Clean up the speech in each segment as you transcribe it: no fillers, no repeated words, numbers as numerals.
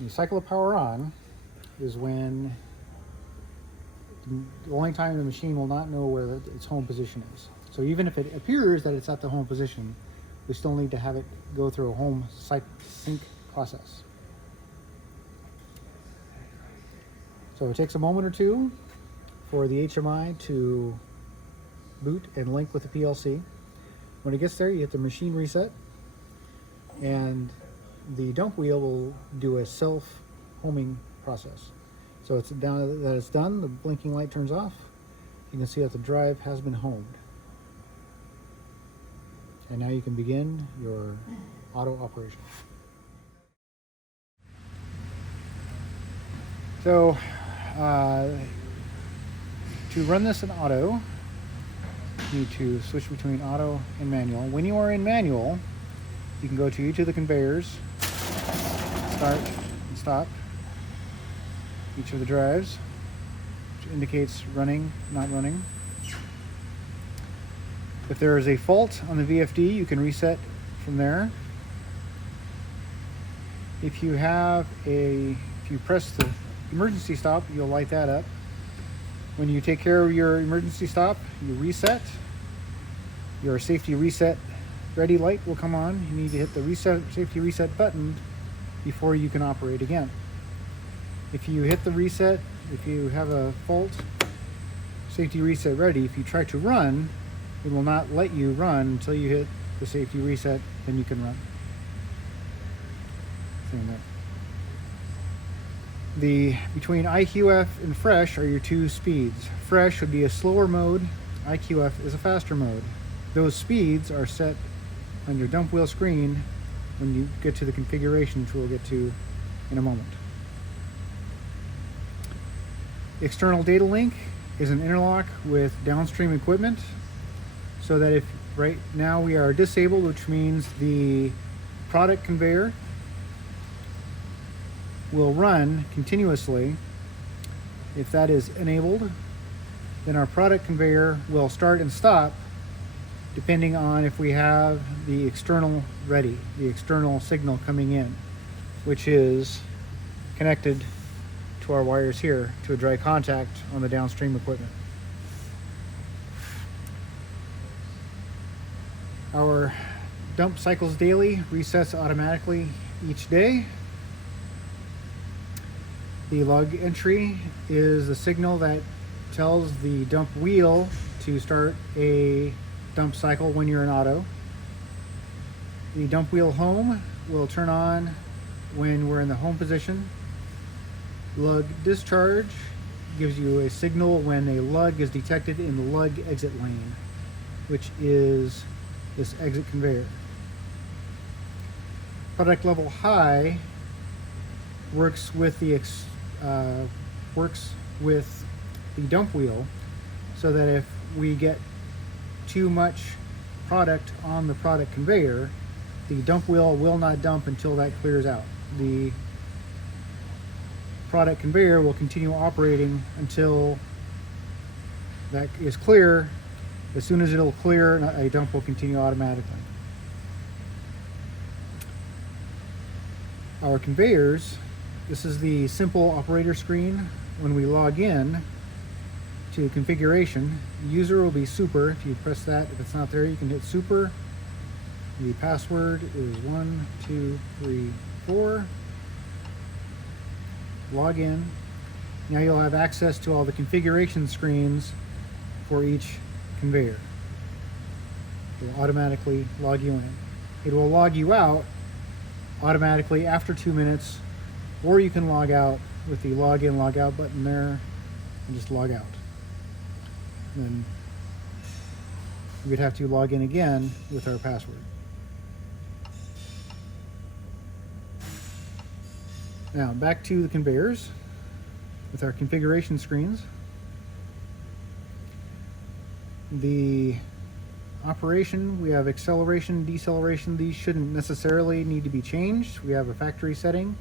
The cycle of power on is when the only time the machine will not know where its home position is. So even if it appears that it's at the home position, we still need to have it go through a home sync process. So it takes a moment or two for the HMI to boot and link with the PLC. When it gets there, you hit the machine reset, and the dump wheel will do a self-homing process. So it's down that it's done, the blinking light turns off. You can see that the drive has been homed. And now you can begin your auto operation. So to run this in auto, you need to switch between auto and manual. When you are in manual, you can go to each of the conveyors, start and stop each of the drives, which indicates running, not running. If there is a fault on the VFD, you can reset from there. If you press the emergency stop, you'll light that up. When you take care of your emergency stop, you reset. Your safety reset ready light will come on. You need to hit the safety reset button before you can operate again. If you hit the reset, if you have a fault, safety reset ready, if you try to run, it will not let you run until you hit the safety reset, then you can run. Same there. Between IQF and fresh are your two speeds. Fresh would be a slower mode, IQF is a faster mode. Those speeds are set on your dump wheel screen when you get to the configuration, which we'll get to in a moment. External data link is an interlock with downstream equipment, so that if right now we are disabled, which means the product conveyor will run continuously. If that is enabled, then our product conveyor will start and stop depending on if we have the external ready, the external signal coming in, which is connected to our wires here to a dry contact on the downstream equipment. Our dump cycles daily resets automatically each day. The lug entry is the signal that tells the dump wheel to start a dump cycle when you're in auto. The dump wheel home will turn on when we're in the home position. Lug discharge gives you a signal when a lug is detected in the lug exit lane, which is this exit conveyor. Product level high works with the dump wheel, so that if we get too much product on the product conveyor, the dump wheel will not dump until that clears out. The product conveyor will continue operating until that is clear. As soon as it'll clear, a dump will continue automatically. Our conveyors, this is the simple operator screen. When we log in to configuration, user will be super. If you press that, if it's not there, you can hit super. The password is 1234. Log in. Now you'll have access to all the configuration screens for each conveyor. It will automatically log you in. It will log you out automatically after 2 minutes, or you can log out with the log in, log out button there and just log out. Then we'd have to log in again with our password. Now back to the conveyors with our configuration screens. The operation, we have acceleration, deceleration. These shouldn't necessarily need to be changed. We have a factory setting.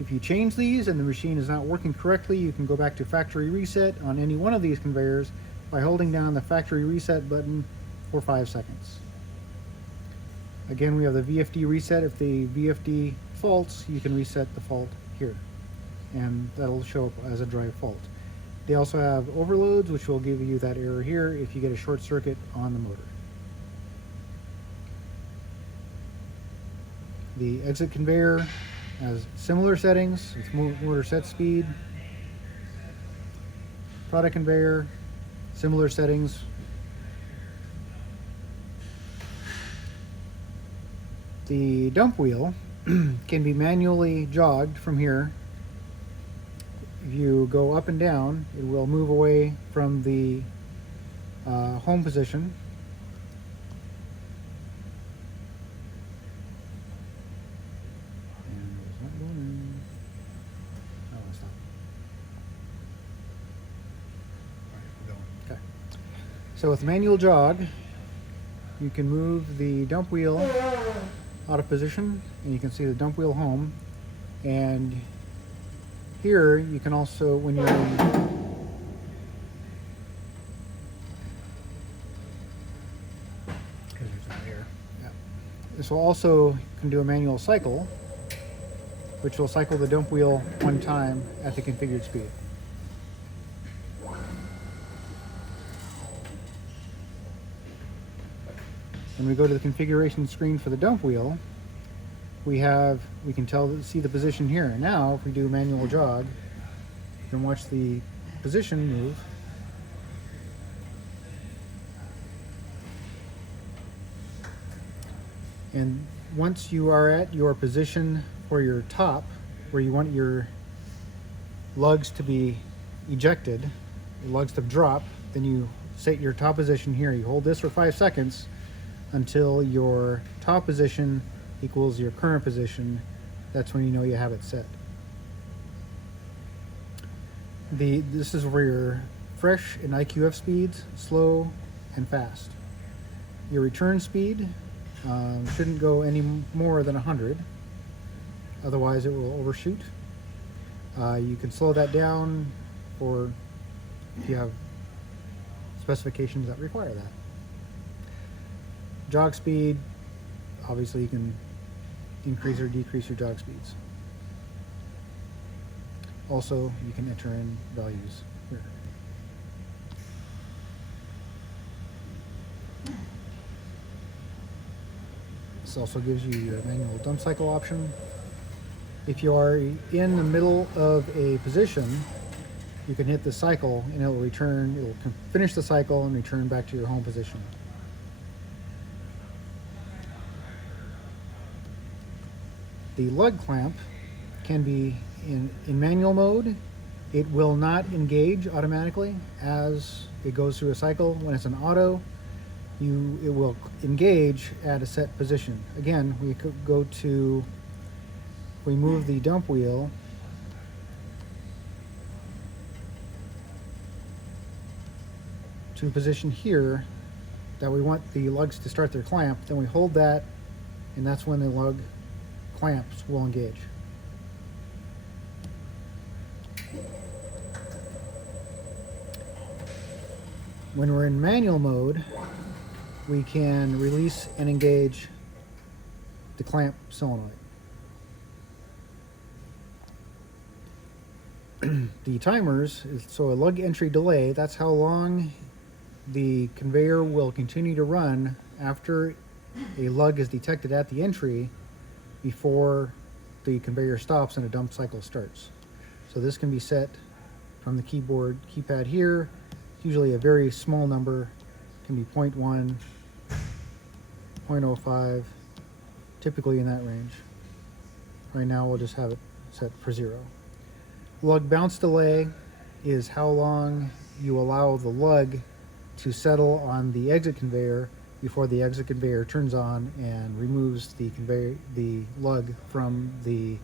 If you change these and the machine is not working correctly, you can go back to factory reset on any one of these conveyors by holding down the factory reset button for 5 seconds. Again, we have the VFD reset. If the VFD faults, you can reset the fault here, and that'll show up as a drive fault. They also have overloads, which will give you that error here if you get a short circuit on the motor. The exit conveyor has similar settings. It's motor set speed. Product conveyor, similar settings. The dump wheel can be manually jogged from here. If you go up and down, it will move away from the home position. And it's not going in. Oh, it's not. All right, we're going. Okay. So with manual jog, you can move the dump wheel out of position, and you can see the dump wheel home. And here you can also, when you're in, this will also can do a manual cycle, which will cycle the dump wheel one time at the configured speed. When we go to the configuration screen for the dump wheel, we can see the position here. Now, if we do manual jog, you can watch the position move. And once you are at your position for your top, where you want your lugs to be ejected, your lugs to drop, then you set your top position here. You hold this for 5 seconds until your top position equals your current position. That's when you know you have it set. This is where your fresh and IQF speeds, slow and fast. Your return speed shouldn't go any more than 100, otherwise it will overshoot. You can slow that down for if you have specifications that require that. Jog speed, obviously you can increase or decrease your jog speeds. Also, you can enter in values here. This also gives you your manual dump cycle option. If you are in the middle of a position, you can hit the cycle and it will finish the cycle and return back to your home position. The lug clamp can be in manual mode. It will not engage automatically as it goes through a cycle. When it's an auto, it will engage at a set position. Again, we could go to, we move the dump wheel to a position here that we want the lugs to start their clamp, then we hold that, and that's when the lug clamps will engage. When we're in manual mode, we can release and engage the clamp solenoid. The timers, so a lug entry delay, that's how long the conveyor will continue to run after a lug is detected at the entry before the conveyor stops and a dump cycle starts. So this can be set from the keypad here. Usually a very small number, can be 0.1, 0.05, typically in that range. Right now we'll just have it set for 0. Lug bounce delay is how long you allow the lug to settle on the exit conveyor before the exit conveyor turns on and removes the lug from the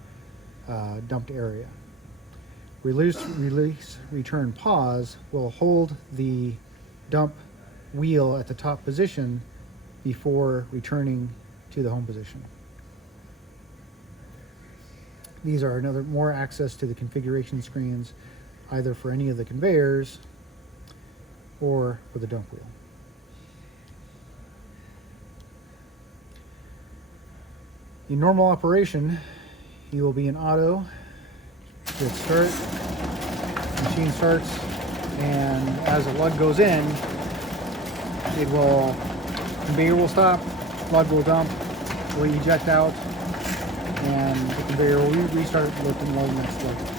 dumped area. Release, return, pause will hold the dump wheel at the top position before returning to the home position. These are more access to the configuration screens, either for any of the conveyors or for the dump wheel. In normal operation, you will be in auto Hit start, machine starts, and as the lug goes in, conveyor will stop, lug will dump, will eject out, and the conveyor will restart lifting the next lug.